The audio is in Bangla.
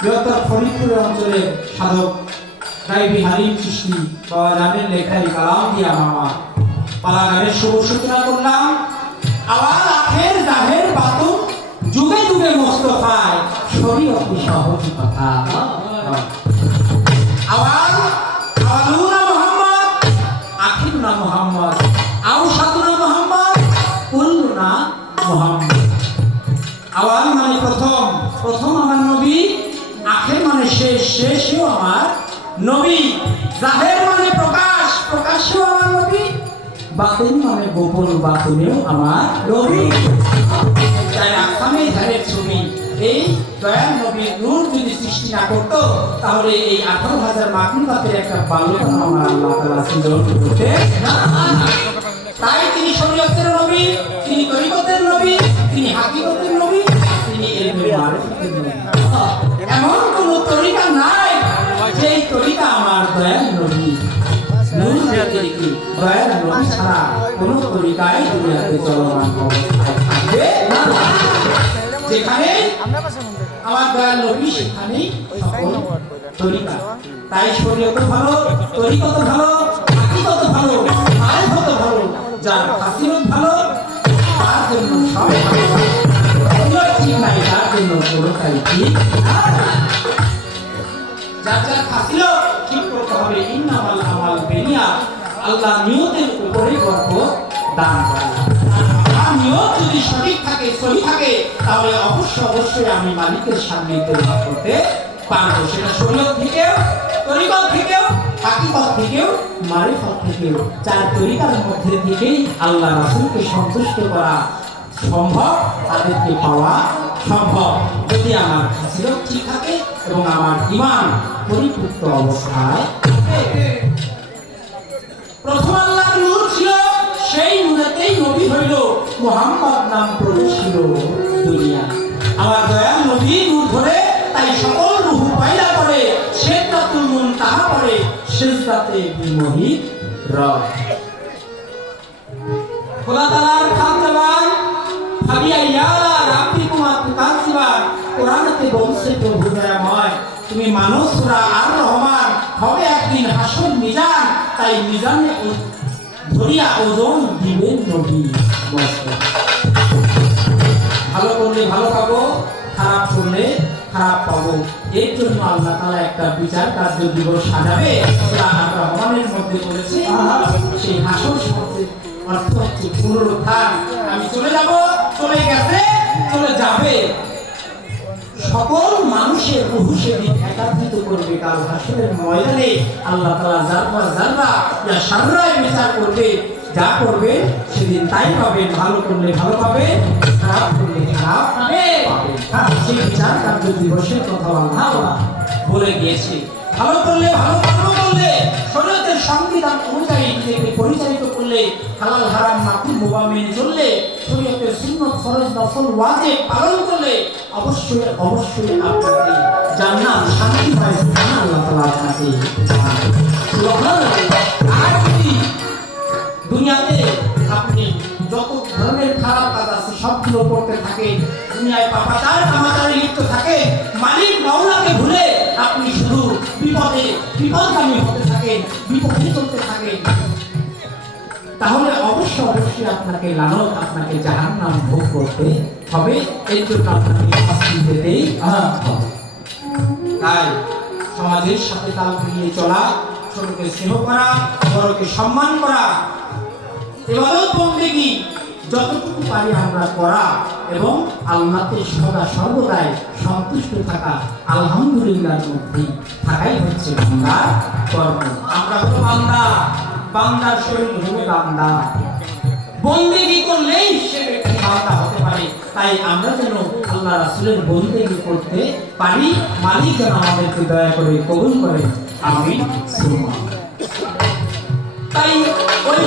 বৃহত্তর ফরিদপুরের অঞ্চলে সাধক রাইবি হারিম চিশতি বাবা জানেন লেখাই কালাম দিয়া মামা পালাগানের শুভ সূচনা করলাম। আবার আখের রসুলে মোস্তফায় শরীয়তে সহজ কথা আওয়াল আওয়ালুনা মুহাম্মদ আখিরুনা মুহাম্মদ আওসাতুনা মুহাম্মদ কুল্লুনা মুহাম্মদ আওয়াল মানে প্রথম প্রথম আমার নবী আখির মানে শেষ শেষও আমার নবী জাহের মানে প্রকাশ প্রকাশও আমার নবী বাতিন মানে গোপন বাতিনেও আমার নবী তাই আসামে ধারের ছবি এই দয়াল নবীর নূর যদি সৃষ্টি না করতো তাহলে এই 18,000 মাখলুকাতের একটা বাল্যকাল আমার আল্লাহ তাআলা সৃজন করতে না তাই তিনি শরীয়তের নবী তিনি তরিকতের নবী তিনি হাকিকতের নবী তিনি ইলমে মারিফতের নবী এমন কোন তরিকা নাই যেই তরিকা আমার দয়াল নবী নূর তরিকা দয়াল নবী ছাড়া কোন তরিকায় দুনিয়াতে চলমান অবস্থায় থাকবে না যেখানে আমার দয়াল নবী সেখানেই সকল তরিকা তাই শরীয়ত ভালো তরিকত ভালো হাকিকত ভালো মারিফত ভালো যার ফাসিলত ভালো তার জন্য সব ভালো ঠিক নাই তার জন্য পুরোটাই ঠিক যার যার ফাসিলত ঠিক করতে হবে ইন্নামাল আমাল বিনিয়াত আল্লাহ নিয়তের উপরে বরকত দান করেন আর নিয়ত যদি সঠিক থাকে সহি থাকে তাহলে অবশ্যই আমি মালিকের সামনে দোয়া করতে পারবো সেটা শরীয়ত থেকেও তরিকত থেকেও হাকিকত থেকেও মারিফত থেকেও চার তরিকার মধ্যে থেকেই আল্লাহ রাসূলকে সন্তুষ্ট করা সম্ভব তাদেরকে পাওয়া সম্ভব যদি আমার ফাসিলত ঠিক থাকে এবং আমার ঈমান পরিপূর্ণ অবস্থায় প্রথম আল্লাহর নূর ছিল সেই নূরেতেই নবী হইল মুহাম্মদ নাম প্রবেশিল দুনিয়া আমার দয়াল নবী নূর ধরে তাই সকল রূহ পয়দা করে সিদরাতুল মুনতাহা করে সিজদাতে বিমোহিত রব খোদা তাআলার খামদান ফাবিয়া ইয়া রাব্বিকুমা তুকাসিবান কোরআনেতে বলছে প্রভু দয়াময় তুমি মানো সূরা আর রহমান হবে একদিন হাসর মিজান তাই মিজানে ধরিয়া ওজন দিবেন নবী ভালো করলে ভালো পাবো খারাপ করলে খারাপ পাবো এর জন্য আল্লাহ তাআলা একটা বিচার কার্য দিবস সাজাবে সূরা আর রহমানের মধ্যে বলেছে সেই হাসর শব্দের অর্থ হচ্ছে পুনরুত্থান আমি চলে যাব চলে গেছে চলে যাবে সকল মানুষের রূহ সেদিন একত্রিত করবে কাল হাসরের ময়দানে আল্লাহ তাআলা যাররা যাররা যা সাররায় বিচার করবে যা করবে সেদিন তাই পাবে ভালো করলে ভালো পাবে খারাপ করলে খারাপ পাবে সেই বিচার কার্য দিবসের কথা আল্লাহ বলে গিয়েছে ভালো করলে ভালো কর্ম করলে শরীয়তের সংবিধান অনুযায়ী নিজেকে পরিচালিত করলে হালাল হারাম মাকরুহ মুবাহ মেনে চললে শরীয়তের সুন্নাত ফরজ নফল ওয়াজিব পালন করলে অবশ্যই আপনাকে জান্নাত শান্তি পায় আল্লাহ তাআলা আপনাকে সুবহানাল্লাহ আর যদি দুনিয়াতে আপনি যত ধরনের খারাপ কাজ আছে সবগুলো করতে থাকেন দুনিয়ায় পাপাচার কামাচারে লিপ্ত থাকে মালিক মাওলাকে ভুলে আপনি শুধু বিপদগামী হতে থাকেন বিপদে চলতে থাকেন তাহলে অবশ্যই আপনাকে লানত আপনাকে জাহান্নাম ভোগ করতে হবে এর জন্য আপনাকে শাস্তি পেতেই হবে তাই সমাজের সাথে তাল মিলিয়ে চলা ছোটকে স্নেহ করা বড়কে সম্মান করা ইবাদত বন্দেগী যতটুকু পারি আমরা করা এবং আল্লাহকে সদা সর্বদাই সন্তুষ্ট থাকা আলহামদুলিল্লাহর মধ্যে থাকাই হচ্ছে বান্দার কর্ম আমরা হলো বান্দার শরীর হলো বান্দা বন্দেগী করলেই সে ব্যক্তি বান্দা হতে পারে তাই আমরা যেন আল্লাহ রাসূলের বন্দেগী করতে পারি মালিক যেন আমাদেরকে দয়া করে কবুল করে আমিন সুবহান তাই ওই